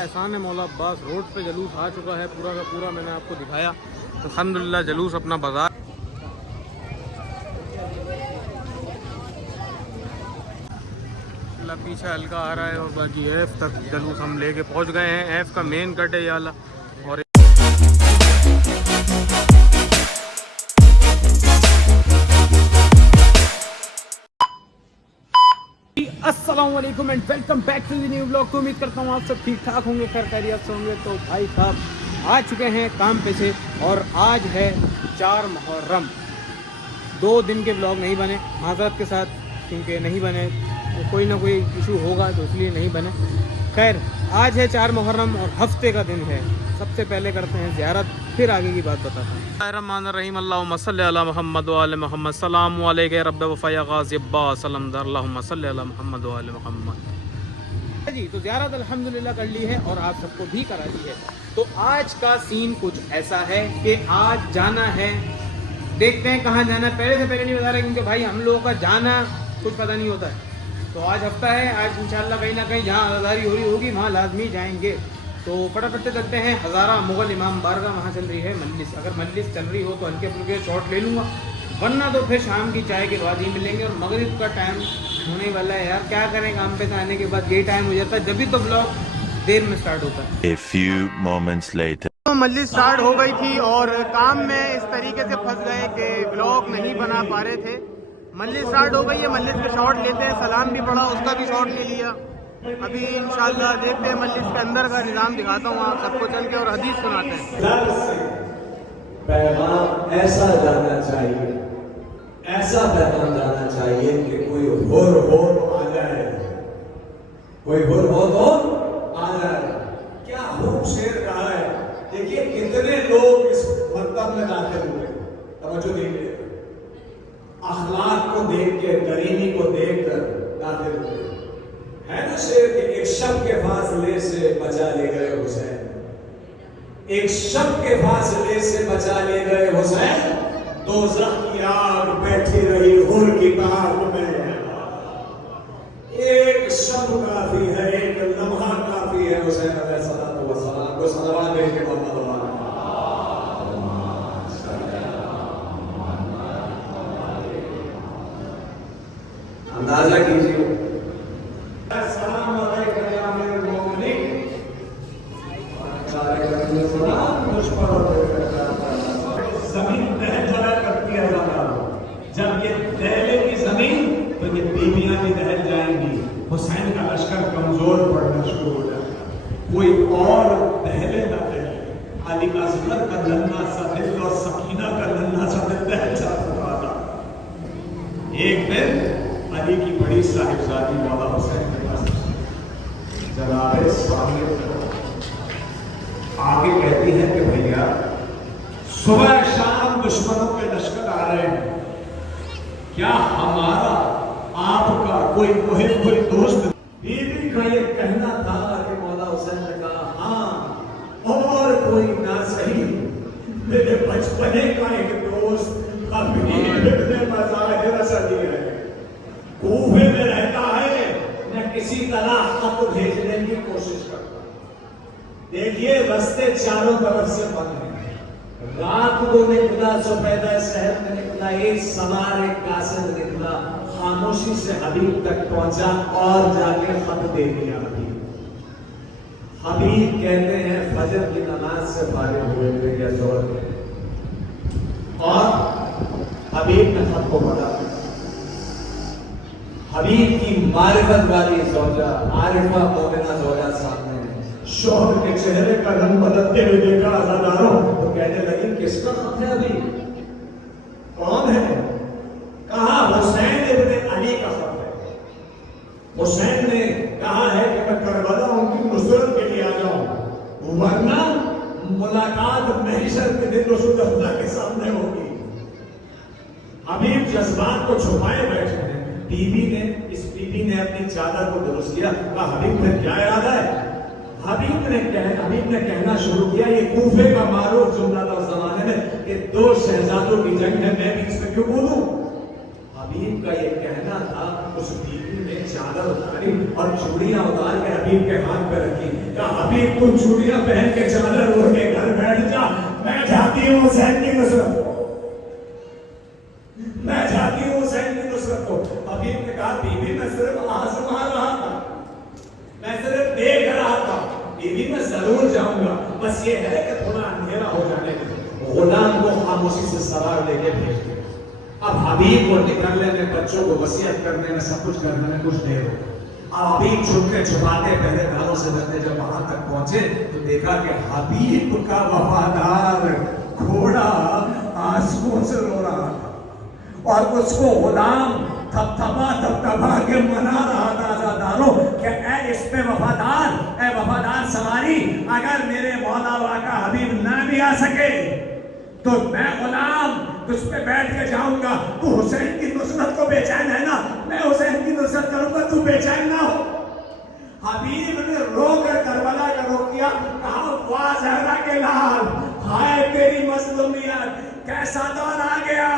एहसान मौला अब्बास रोड पे जलूस आ चुका है पूरा का पूरा, मैंने आपको दिखाया। अल्हम्दुलिल्लाह जलूस अपना बाजार पीछे हल्का आ रहा है और बाकी एफ तक जलूस हम लेके पहुंच गए हैं। एफ का मेन कट है याला। और अस्सलाम वालेकुम and welcome back to the new blog. तो उम्मीद करता हूँ आप सब ठीक ठाक होंगे, खैर खैरियत से होंगे। तो भाई साहब आ चुके हैं काम पे से और आज है 4 मुहर्रम। 2 दिन के ब्लॉग नहीं बने माज़रत के साथ, क्योंकि नहीं बने तो कोई ना कोई इशू होगा तो इसलिए नहीं बने। खैर आज है 4 मुहर्रम और हफ्ते का दिन है। सबसे पहले करते हैं ज़ियारत, फिर आगे की बात बताता हूँ। रहमान अल्लाहुम्मा सल्ली अला मुहम्मद व आले मुहम्मद। सलाम अलैका रब्ब वफ़या गाज़ी अब्बास सलाम दर अल्लाहुम्मा सल्ली अला मुहम्मद व आले मुहम्मद। जी तो ज़ियारत अल्हम्दुलिल्लाह कर ली है और आप सबको भी करा दी है। तो आज का सीन कुछ ऐसा है कि आज जाना है, देखते हैं कहाँ जाना है। पहले से पहले नहीं बता रहे क्योंकि भाई हम लोगों का जाना कुछ पता नहीं होता है। तो आज हफ्ता है, आज इंशाल्लाह कहीं ना कहीं जहाँ आज़ादारी हो रही होगी वहाँ लाजमी जाएंगे। तो फटाफट से चलते हैं। हज़ारा मुग़ल इमाम बारगाह वहाँ चल रही है मजलिस। अगर मजलिस चल रही हो तो हल्के फुल्के शॉट ले लूँगा, वरना तो फिर शाम की चाय के बाद ही मिलेंगे। और मगरिब का टाइम होने वाला है यार, क्या करें, काम पे से आने के बाद यही टाइम हो जाता है, जब भी तो ब्लॉग देर में स्टार्ट होता है। A few moments later. तो मजलिस स्टार्ट हो गई थी और काम में इस तरीके से फंस गए कि ब्लॉग नहीं बना पा रहे थे। मजलिस स्टार्ट हो गई है, मजलिस के शॉट लेते हैं। सलाम भी पड़ा, उसका भी शॉट ले लिया। अभी इंशाल्लाह देखते हैं मजलिस के अंदर का निज़ाम दिखाता हूँ आप सबको चल के, और हदीस सुनाते हैं। पैगाम ऐसा जाना चाहिए, ऐसा पैगाम जाना चाहिए कि कोई हुर आ जाए, कोई हुर हो तो आ जाए। क्या हुर शेर कहा है, देखिए कितने लोग इस मतलब में दाखिल हुए, तवज्जो दीजिए। अखलाक को देख के, करीमी को देख कर दाखिल हुए। है ना शेर के एक शब के फासले से बचा ले गए हुसैन, एक शब के फासले से बचा ले गए हुसैन। दोज़ख की आग बैठी रही हुर की ताक में। एक शब काफी है, एक लम्हा काफी है हुसैन अलैहिस्सलातु वस्सलाम को सलावत भेज के मोहम्मद। अंदाजा कीजिए। जमीन दहल जला करती है, जब ये दहले की जमीन तो ये बीवियां भी दहल जाएंगी। हुसैन का लश्कर कमजोर पड़ना शुरू हो जाएगा, कोई और दहले ना दहले। अली असगर का नन्हा सा दिल और सकीना का नन्हा सा दिल दहल जा चुका था। एक दिन अली की बड़ी साहिबजादी मौला हुसैन के पास जनाबे सामने आगे कहती है कि भैया सुबह शाम दुश्मनों के लश्कर आ रहे हैं, क्या हमारा आपका कोई मुहिब, कोई दोस्त? बीवी का ये कहना था कि मौला हुसैन ने कहा हाँ, और कोई ना सही, मेरे बचपने का एक दोस्त इब्ने मज़ाहिर असदी है, कूफे में रहता है, न किसी तरह खत भेजने की कोशिश करता। देखिए रास्ते चारों तरफ से बंद हैं। रात को निकला सुबैदा शहर में निकला, एक सवार एक कासिद निकला, खामोशी से हबीब तक पहुंचा और जाके खत दे दिया। हबीब कहते हैं फजर की नमाज से फारिग हुए थे या जोर में, और हबीब ने खत को पढ़ा। हबीब की मारिफत वाली ज़ौजा, आरिफा मोमिना ज़ौजा सामने, शोहर के चेहरे का रंग बदलते हुए देखा अज़ादारों तो कहने लगी किसका खत है अभी, कौन है? कहा हुसैन इब्ने अली का खत है। हुसैन ने कहा है कि मैं करबला उनकी नुसरत के लिए आ जाऊं, वरना मुलाकात महशर के दिन रसूलुल्लाह के सामने होगी। हबीब जज्बात को छुपाए बैठे हैं। बीबी ने, इस बीबी ने अपनी चादर को दुरुस्त किया, कहा हबीब में क्या इरादा है? हबीब ने कहना शुरू किया, ये कूफे का मारूफ जुमला था उस जमाने में कि 2 शहजादों की जंग है, मैं भी इसमें क्यों बोलूं? हबीब का ये कहना था, उस बीवी ने चादर उतारी और चूड़ियां उतार के हबीब के हाथ पे रखी। कहा हबीब तू चूड़ियां पहन के चादर ओढ़ के घर बैठ जा, मैं जाती हूँ हुसैन की नुसरत को, मैं जाती हूँ हुसैन की नुसरत को। हबीब ने कहा बीबी मैं सिर्फ आजमा रहा था, मैं सिर्फ देख रहा था, बीबी मैं जरूर जाऊंगा, बस ये है कि थोड़ा अंधेरा हो जाने दे। गुलाम को खामोशी से सवार लेके भेज दिया। अब हबीब को निकलने में, बच्चों को वसीयत करने में, सब कुछ करने में कुछ देर हो। अब हबीब छुपते छुपाते पहरेदारों से डरते जब वहां तक पहुंचे तो देखा कि हबीब का वफादार घोड़ा आंसुओं से रो रहा था और उसको गुलाम थपथपा के मना रहा था अज़ादारों कि ऐ इस पे वफादार, ऐ वफादार सवारी, अगर मेरे मौला वाका हबीब ना भी आ सके तो मैं गुलाम तुझ पे बैठ के जाऊंगा। तू हुसैन की नुसरत को बेचैन है ना, मैं हुसैन की नुसरत करूंगा, तू बेचैन ना हो। हबीब ने रोकर करबला का रोक किया, कहा वाह ज़हरा के लाल, हाय तेरी मज़लूमियत, कैसा दौर आ गया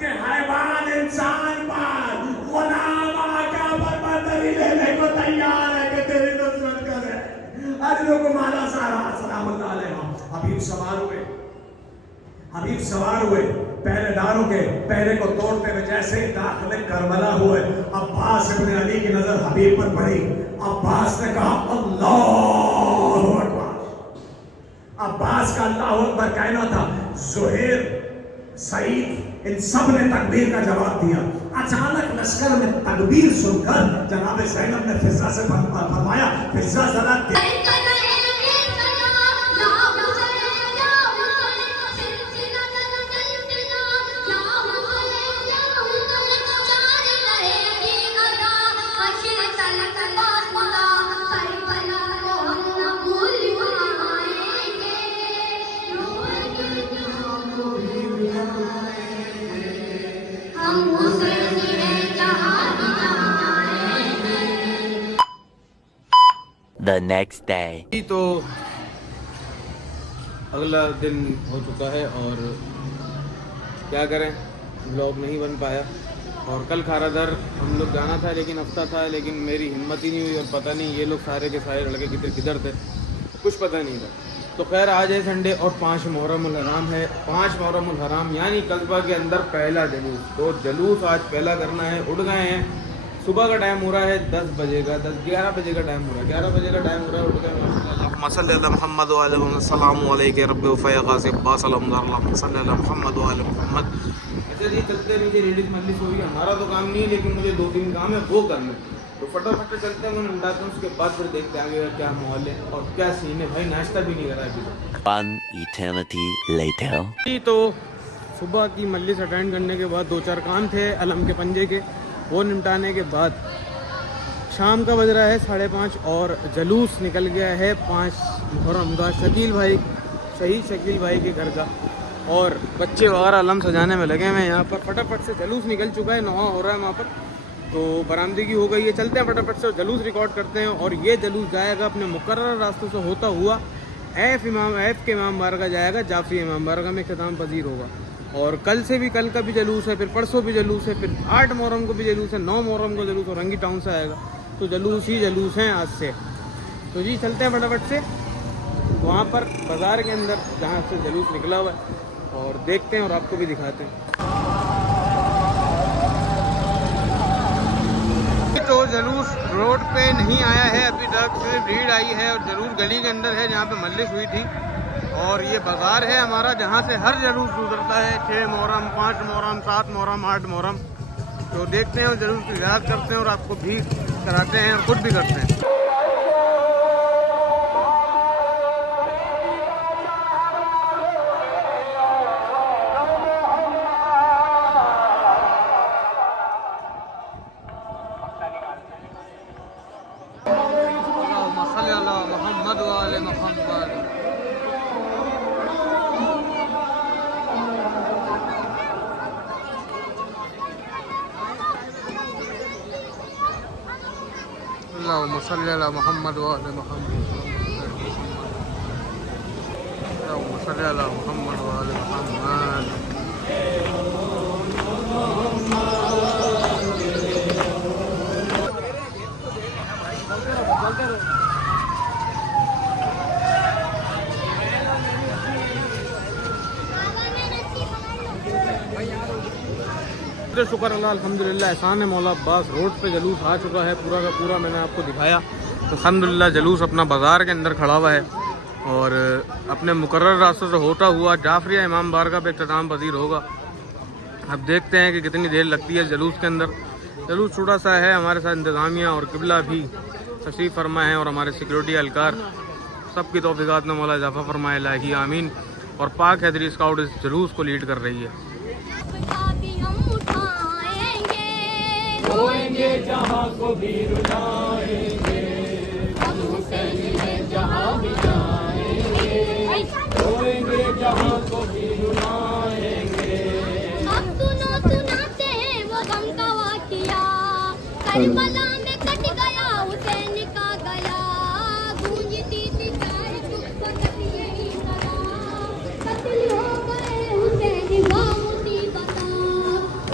कि हैवान इंसान पर गुलाम आका पर बदली लेने को तैयार है कि तेरी नुसरत करे। अजरों को माला सारा सलामुल्लाह अलैहि। हबीब सवार हुए, हबीब सवार हुए, पहरेदारों के पहरे को तोड़ते हुए जैसे ही दाखिले करबला हुए, अब्बास इब्न अली की नजर हबीब पर पड़ी। अब्बास ने कहा अल्लाहु अकबर। अब्बास का अल्लाहु अकबर कहना था। ज़ुहैर, सईद, इन सब ने तकबीर का जवाब दिया। अचानक लश्कर में तकबीर सुनकर जनाब ज़ैनब ने फिज़ा से फरमाया, फिज़ा जरा The next day. तो अगला दिन हो चुका है और क्या करें, ब्लॉग नहीं बन पाया। और कल खारादर हम लोग जाना था लेकिन हफ्ता था, लेकिन मेरी हिम्मत ही नहीं हुई और पता नहीं ये लोग सारे के सारे लड़के किधर थे, कुछ पता नहीं था। तो खैर आज है संडे और 5 मुहर्रम उल हराम है। 5 मुहर्रम उल हराम यानी कस्बा के अंदर पहला जलूस। तो जलूस आज पहला करना है। उठ गए हैं, सुबह का टाइम हो रहा है 10 बजे का, 11 बजे का टाइम हो रहा है, 11 बजे का टाइम हो रहा है। उठ गए माशाल्लाह। सल्लल्लाहु मोहम्मद व अलैहि सलामु अलैहि रब्बि फ़यग़ा से अब्बास सल्लल्लाहु मोहम्मद व अलैहि मोहम्मद। अच्छा जी, चलते नीचे लेडीज़ मजलिस होगी। हमारा तो काम नहीं है लेकिन मुझे 2-3 काम है वो करना है, तो फटाफट चलते हैं, मैं निपटाता हूँ। उसके बाद फिर देखते हैं आगे का क्या माहौल है और क्या सीन है। भाई नाश्ता भी नहीं करा अभी तक। 1 eternity later. तो सुबह की मजलिस अटेंड करने के बाद 2-4 काम थे अलम के पंजे के, वो निपटाने के बाद शाम का बज रहा है 5:30 और जलूस निकल गया है 5 मुहर्रम का शकील भाई के घर का। और बच्चे वगैरह अलम सजाने में लगे हुए हैं यहाँ पर। फटाफट से जलूस निकल चुका है, 9 हो रहा है वहाँ पर, तो बरामदगी हो गई है। चलते हैं फटाफट से जलूस रिकॉर्ड करते हैं। और ये जलूस जाएगा अपने मुकर्रर रास्तों से होता हुआ एफ के इमाम बारगाह जाएगा, जाफरी इमाम बारगाह में ख़िताम पजीर होगा। और कल का भी जलूस है, फिर परसों भी जलूस है, फिर 8 मुहर्रम को भी जलूस है, 9 मुहर्रम को जलूस और रंगी टाउन से आएगा। तो जलूस ही जलूस हैं आज से। तो जी चलते हैं फटाफट से वहाँ पर बाज़ार के अंदर जहाँ से जलूस निकला हुआ है और देखते हैं और आपको भी दिखाते हैं। तो जलूस रोड पे नहीं आया है अभी तक, सिर्फ भीड़ आई है और जलूस गली के अंदर है जहाँ पे मजलिस हुई थी। और ये बाज़ार है हमारा जहाँ से हर जलूस गुजरता है, 6 मुहर्रम, 5 मुहर्रम, 7 मुहर्रम, 8 मुहर्रम। तो देखते हैं और जलूस की ज़ियारत करते हैं और आपको भी कराते हैं और खुद भी करते हैं। मोहम्मद वाले मोहम्मद। अल्लाहुम्मा सल्ली अला मोहम्मद वाले मोहम्मद। अल्लाहुम्मा सल्ली अला मोहम्मद वाले मोहम्मद। शुक्र शुक्र अल्लाह अल्हम्दुलिल्लाह, एहसान है मौला अब्बास। रोड पे जुलूस आ चुका है पूरा का पूरा, मैंने आपको दिखाया। तो अल्हम्दुलिल्लाह जुलूस अपना बाज़ार के अंदर खड़ा हुआ है और अपने मुकर्रर रास्तों से होता हुआ जाफरिया इमाम बारगाह पे इख्तिताम पजीर होगा। अब देखते हैं कि कितनी देर लगती है जुलूस के अंदर। जुलूस छोटा सा है, हमारे साथ इंतज़ामिया और किबला भी तशरीफ़ फरमा है और हमारे सिक्योरिटी एहलकार, सबकी तौफ़ीक़ात में मौला इज़ाफ़ा फरमाए इलाही आमीन। और पाक हैदरी स्काउट इस जुलूस को लीड कर रही है। रोएंगे जहाँ को भी रुलाएंगे, हम हुसैन हैं जहाँ भी जाएंगे, रोएंगे जहाँ को भी रुलाएंगे। अब सुनो सुनाते हैं वो गम का वाक़िया, करबला में कट गया हुसैन का गला, गूंजती थी चार चुप्पट यही सदा, कत्ल हो गए हुसैन का मुसीबता,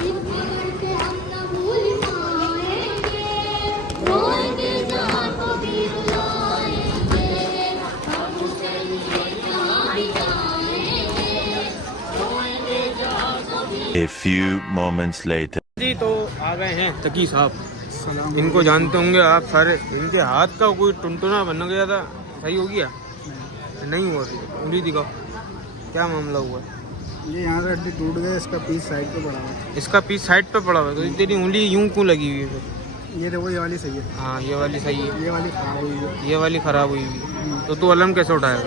इस खबर से हम न भूल पाएंगे, रोएंगे जहाँ को भी रुलाएंगे, हम हुसैन हैं जहाँ भी जाएंगे, रोएंगे जहाँ को भी। A few moments later. जी तो आ गए हैं तकी साहब, इनको जानते होंगे आप सारे। इनके हाथ का कोई टुनटुना बन गया था, सही हो गया? नहीं हुआ, उंगली दिखाओ, क्या मामला हुआ? ये यहाँ से हड्डी टूट गया, इसका पीस साइड पे पड़ा हुआ है। इसका पीस साइड पे पड़ा हुआ है, तो तेरी उंगली यूं क्यों लगी हुई है फिर? ये देखो, ये वाली सही है, हाँ ये वाली सही है, ये वाली खराब हुई है। ये वाली ख़राब हुई हुई। तो तू अलम कैसे उठाएगा?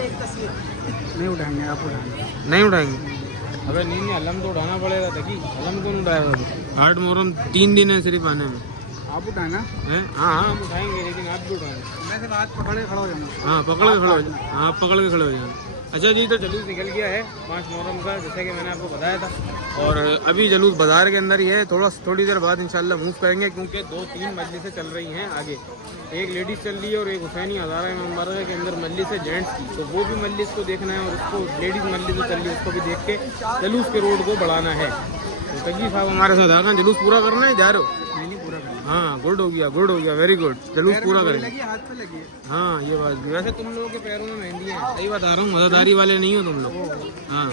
नहीं उठाएंगे, आप उठाएंगे। नहीं उठाएंगे? अबे नहीं नहीं, अलम तो उठाना पड़ेगा तकी, अलम कौन उठाएगा? हार्ड मोहर्रम 3 दिन है सिर्फ आने में। आप उठाएंगे? हैं? हाँ हाँ हम उठाएंगे, लेकिन आप भी उठाएंगे। मैं सिर्फ हाथ पकड़ के खड़ा हो जाऊँगा। हाँ पकड़ के खड़े हो जाए, हाँ पकड़ के खड़े हो जाए। अच्छा जी, तो जुलूस निकल गया है 5 मुहर्रम का, जैसा कि मैंने आपको बताया था। और अभी जुलूस बाज़ार के अंदर ही है, थोड़ी देर बाद इंशाल्लाह मूव करेंगे, क्योंकि 2-3 मजलिसें चल रही हैं आगे। एक लेडीज़ चल रही है और एक हुसैनी हज़ारा इमाम बारगाह के अंदर मजलिस है जेंट्स की, तो वो भी मजलिस को देखना है और उसको लेडीज़ मजलिस जो चल रही है उसको भी देख के जुलूस के रोड को बढ़ाना है। तो तकी साहब हमारे साथ आ गए, जुलूस पूरा करना है, जा रहे हो? नहीं पूरा करना। हाँ गुड हो गया, वेरी गुड। जुलूस पूरा करेंगे। लगी, हाथ पे लगी है। हाँ ये बात भी, वैसे तुम लोगों के पैरों में मेहंदी है, सही बता रहा हूँ, मज़ादारी वाले नहीं हो तुम लोग। हाँ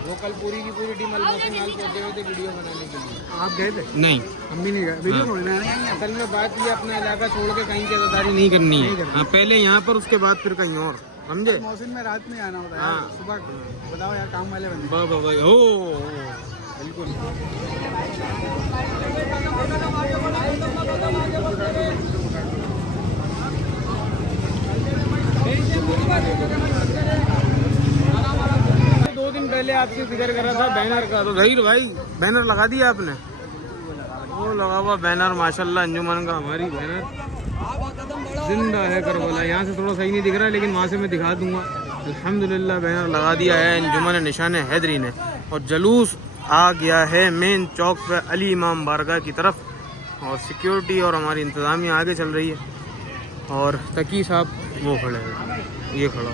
वो कल पूरी की पूरी टीम अलमोसी माल पहुंचे हुए थे वीडियो बनाने के लिए। आप गए थे? नहीं, हम भी नहीं गए, वीडियो थोड़ी ना आएंगे। असल में बात ये, अपना इलाका छोड़ के कहीं की अदादारी नहीं करनी है। हाँ पहले यहाँ पर, उसके बाद फिर कहीं और, समझे? मौसम में रात में आना होता है, हाँ। सुबह बताओ यार, काम वाले बंदे। भाई हो बिल्कुल। दो दिन पहले आपसे जिक्र करा था बैनर का, तो जहीर भाई बैनर लगा दिया आपने? वो लगा हुआ बैनर माशाल्लाह अंजुमन का, हमारी बैनर जिंदा है करबला। यहाँ से थोड़ा सही नहीं दिख रहा है, लेकिन वहाँ से मैं दिखा दूंगा। अल्हम्दुलिल्लाह बैनर लगा दिया है अंजुमन निशान हैदरी ने, और जुलूस आ गया है मेन चौक पे अली इमाम बारगाह की तरफ, और सिक्योरिटी और हमारी इंतज़ामिया आगे चल रही है, और तकी साहब वो खड़े हैं, ये खड़ा।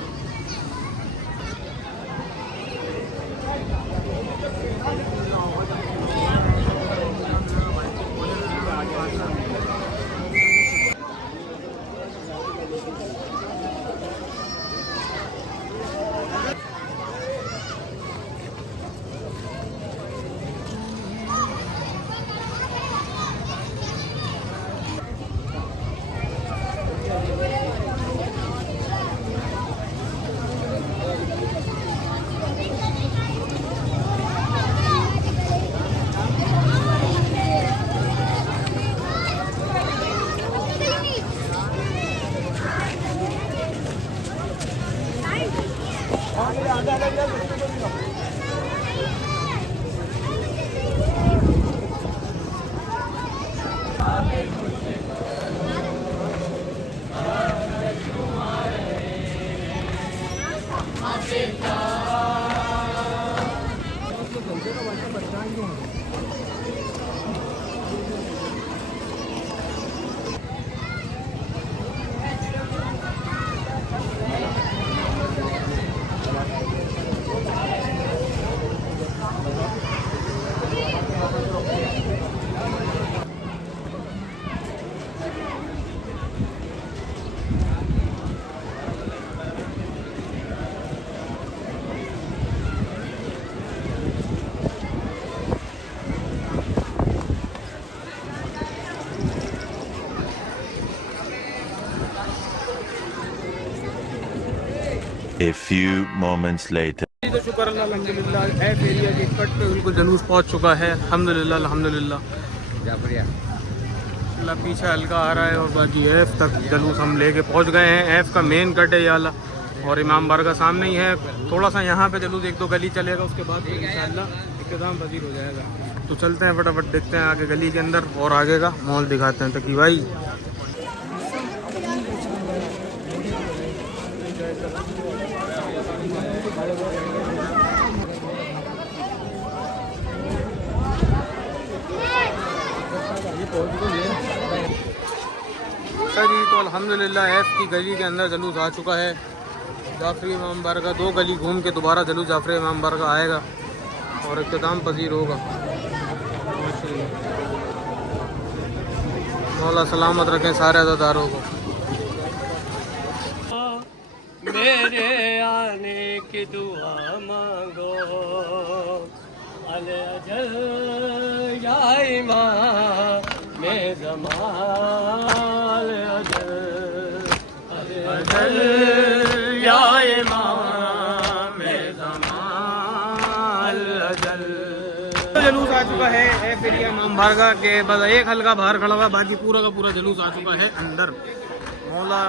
A few moments later. तो शुक्र अल्लाह अल्हम्दुलिल्लाह एफ एरिया के कट पे बिल्कुल जुलूस पहुंच चुका है अल्हम्दुलिल्लाह अल्हम्दुलिल्लाह। अल्लाह पीछे हल्का आ रहा है और बाकी एफ तक जुलूस हम लेके पहुंच गए हैं। एफ का मेन कट है ये वाला और इमाम बारगाह सामने ही है। थोड़ा सा यहाँ पे जुलूस एक दो गली चलेगा, उसके बाद इंशाअल्लाह इख्तिताम पजीर हो जाएगा। तो चलते हैं फटाफट, देखते हैं आगे गली के अंदर और आगे का मॉल दिखाते हैं। तकी भाई जी तो अल्हम्दुलिल्लाह एफ की गली के अंदर जुलूस आ चुका है। जाफरी इमाम बारगाह 2 गली घूम के दोबारा जुलूस जाफरी इमाम बारगाह आएगा और इख्तिताम पजीर होगा। मौला सलामत रखें सारे अज़ादारों को। मेरे आने की दुआ मांगो अले अजल या इमाम में जमाल अजल अजल या इमाम में जमाल अजल। जुलूस आ चुका है एफ एरिया इमाम बारगाह के, बस एक हल्का बाहर खड़ा हुआ, बाकी पूरा का पूरा जुलूस आ चुका है अंदर। मौला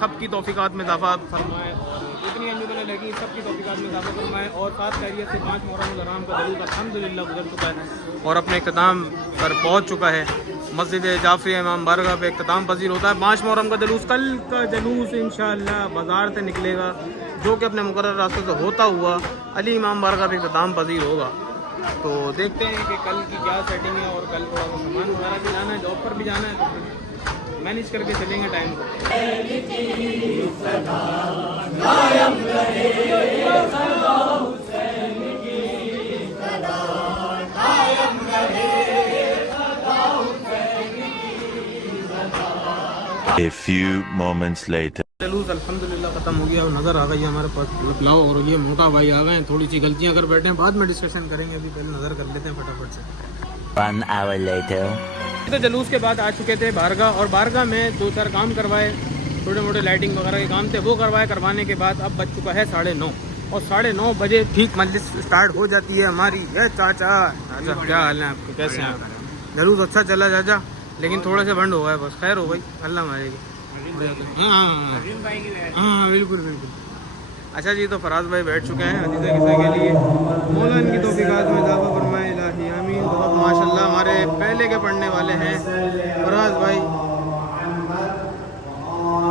सबकी तौफीकात में इजाफा फरमाए और जितनी अमीरों लगी सबकी तौफीकात में इजाफा फरमाए और 7 खैरियत से 5 मुहर्रम हराम का जुलूस अल्हम्दुलिल्लाह गुजर चुका है और अपने इख्तिताम पर पहुंच चुका है। मस्जिद जाफरी इमाम बारगाह पे इख्तिताम पजीर होता है 5 मुहर्रम का जुलूस। कल का जुलूस इंशाअल्लाह बाज़ार से निकलेगा जो कि अपने मुकर्रर रास्ते से होता हुआ अली इमाम बारगाह पे इख्तिताम पजीर होगा। तो देखते हैं कि कल की क्या सेटिंग है और कल थोड़ा सामान वगैरह भी जाना है, जॉब पर भी जाना है, तो मैनेज करके चलेंगे टाइम को। A few moments later. जुलूस अल्हम्दुलिल्लाह ख़त्म हो गया और नज़र आ गई हमारे पास लाओ और ये मोटा भाई आ गए हैं। थोड़ी सी गलतियां कर बैठे हैं, बाद में डिस्कशन करेंगे, अभी पहले नज़र कर लेते हैं फटाफट से। 1 hour later. तो जुलूस के बाद आ चुके थे बारगाह और बारगाह में 2-4 काम करवाए, छोटे मोटे लाइटिंग वगैरह के काम थे वो करवाने के बाद अब बज चुका है 9:30 और 9:30 बजे ठीक मजलिस स्टार्ट हो जाती है हमारी। ये चाचा क्या हाल है आपके, कैसे हैं आप? जुलूस अच्छा चला चाचा, लेकिन थोड़ा सा बंद हो गया, बस खैर हो गई, अल्लाह मारेगी। हाँ बिल्कुल बिल्कुल। अच्छा जी, तो फराज भाई बैठ चुके हैं हदीसा किस्सा के लिए। मौला इनकी तौफीकात में इजाफा फरमाए इलाही आमीन। बहुत माशाल्लाह हमारे पहले के पढ़ने वाले हैं फराज भाई।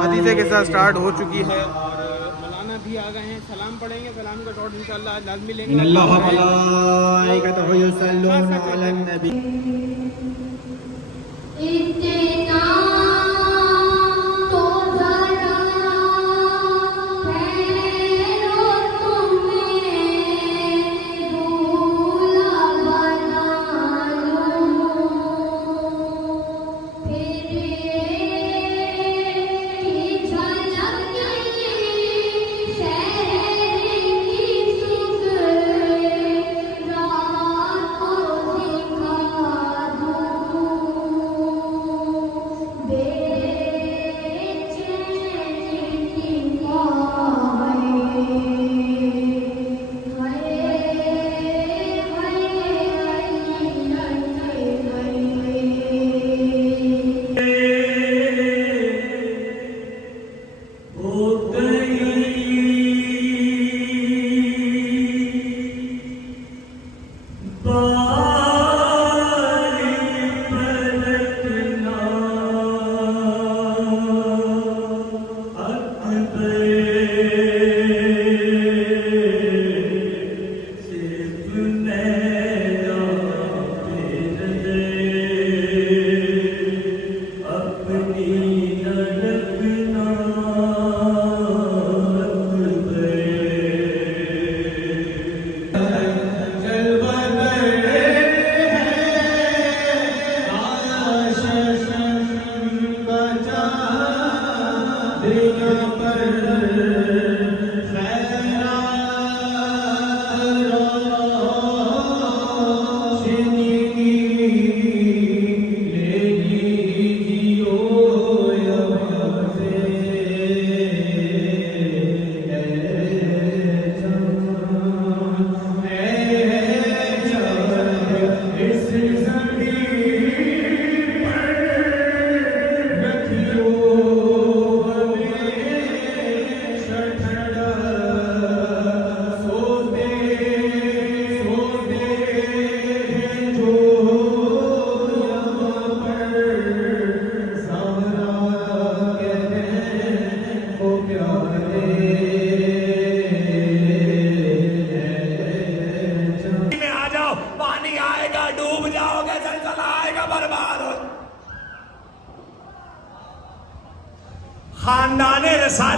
हदीसा किस्सा स्टार्ट हो चुकी है और मौलाना भी आ गए हैं। सलाम पढ़ेंगे, सलाम का शॉट इंशाअल्लाह लाजमी लेंगे।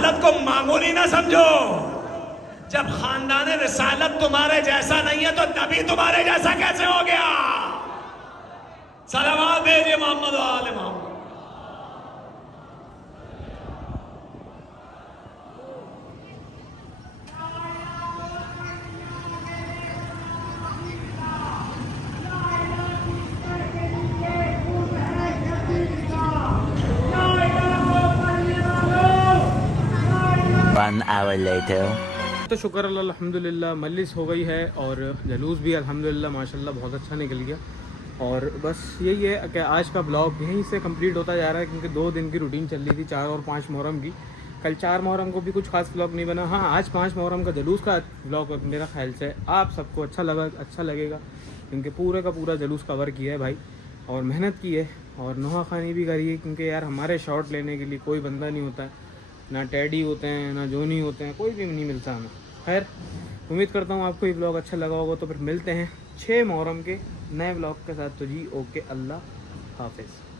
रिसालत को मामूली ना समझो। जब खानदान रिसालत तुम्हारे जैसा नहीं है तो नबी तुम्हारे जैसा कैसे हो गया? सलावत भेजिए मोहम्मद वाले मोहम्मद। One hour later. तो शुक्र अल्लाह अल्हम्दुलिल्लाह मजलिस हो गई है और जलूस भी अल्हम्दुलिल्लाह माशाल्लाह बहुत अच्छा निकल गया। और बस यही है कि आज का ब्लॉग यहीं से कंप्लीट होता जा रहा है, क्योंकि 2 दिन की रूटीन चल रही थी 4 और 5 मुहर्रम की। कल 4 मुहर्रम को भी कुछ खास ब्लॉग नहीं बना। हाँ, आज 5 मुहर्रम का जलूस का ब्लॉग मेरा ख्याल से आप सबको अच्छा लगेगा, क्योंकि पूरे का पूरा जलूस कवर किया है भाई और मेहनत की है और नुहा खानी भी करी है, क्योंकि यार हमारे शॉट लेने के लिए कोई बंदा नहीं होता है, ना टैडी होते हैं ना जोनी होते हैं, कोई भी नहीं मिलता हमें। खैर उम्मीद करता हूँ आपको ये ब्लॉग अच्छा लगा होगा। तो फिर मिलते हैं 6 मुहर्रम के नए ब्लॉग के साथ। तो जी ओके, अल्लाह हाफिज़।